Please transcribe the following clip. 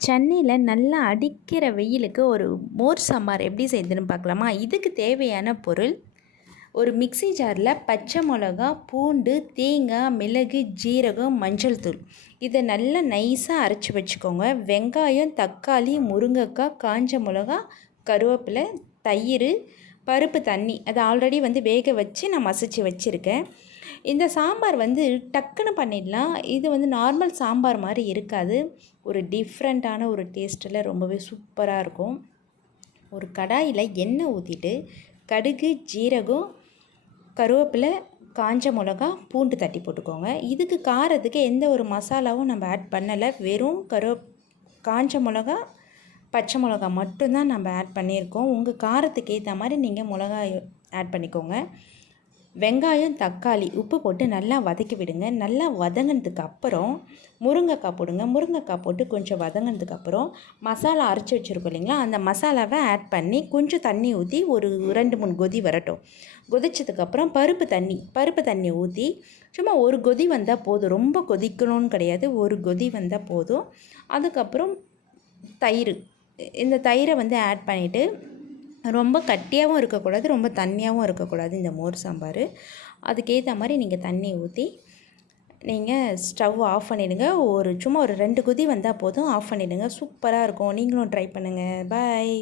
சென்னையில் நல்லா அடிக்கிற வெயிலுக்கு ஒரு மோர் சாம்பார் எப்படி செய்யுதுன்னு பார்க்கலாமா? இதுக்கு தேவையான பொருள் ஒரு மிக்சி ஜாரில் பச்சை மிளகா பூண்டு தேங்காய் மிளகு ஜீரகம் மஞ்சள் தூள். இதை நல்லா நைஸாக அரைச்சி வச்சுக்கோங்க. வெங்காயம் தக்காளி முருங்கைக்காய் காஞ்ச மிளகா கருவேப்பிலை தயிர் பருப்பு தண்ணி அதை ஆல்ரெடி வந்து வேக வச்சு நான் மசிச்சு வச்சுருக்கேன். இந்த சாம்பார் வந்து டக்குன்னு பண்ணிடலாம். இது வந்து நார்மல் சாம்பார் மாதிரி இருக்காது. ஒரு டிஃப்ரெண்ட்டான ஒரு டேஸ்ட்டில் ரொம்பவே சூப்பராக இருக்கும். ஒரு கடாயில் எண்ணெய் ஊற்றிட்டு கடுகு ஜீரகம் கருவேப்பிலை காஞ்ச மிளகா பூண்டு தட்டி போட்டுக்கோங்க. இதுக்கு காரத்துக்கு எந்த ஒரு மசாலாவும் நம்ம ஆட் பண்ணலை. வெறும் கருவ காஞ்ச மிளகா பச்சை மிளகா மட்டும்தான் நம்ம ஆட் பண்ணியிருக்கோம். உங்கள் காரத்துக்கு ஏற்ற மாதிரி நீங்கள் மிளகாய் ஆட் பண்ணிக்கோங்க. வெங்காயம் தக்காளி உப்பு போட்டு நல்லா வதக்கி விடுங்க. நல்லா வதங்கினதுக்கு அப்புறம் முருங்கைக்காய் போடுங்க. முருங்கைக்காய் போட்டு கொஞ்சம் வதங்கினதுக்கு அப்புறம் மசாலா அரைச்சி வச்சுருக்கோம் இல்லைங்களா? அந்த மசாலாவை ஆட் பண்ணி கொஞ்சம் தண்ணி ஊற்றி ஒரு ரெண்டு மூணு கொதி வரட்டும். கொதிச்சதுக்கப்புறம் பருப்பு தண்ணி பருப்பு தண்ணி ஊற்றி சும்மா ஒரு கொதி வந்தால் போதும். ரொம்ப கொதிக்கணும்னு கிடையாது. ஒரு கொதி வந்தால் போதும். அதுக்கப்புறம் தயிர். இந்த தயிரை வந்து ஆட் பண்ணிவிட்டு ரொம்ப கட்டியாகவும் இருக்கக்கூடாது ரொம்ப தண்ணியாகவும் இருக்கக்கூடாது இந்த மோர் சாம்பார். அதுக்கேற்ற மாதிரி நீங்கள் தண்ணி ஊற்றி நீங்கள் ஸ்டவ் ஆஃப் பண்ணிவிடுங்க ஒரு சும்மா ஒரு ரெண்டு குதி வந்தால் போதும் ஆஃப் பண்ணிவிடுங்க சூப்பராக இருக்கும். நீங்களும் ட்ரை பண்ணுங்கள் பாய்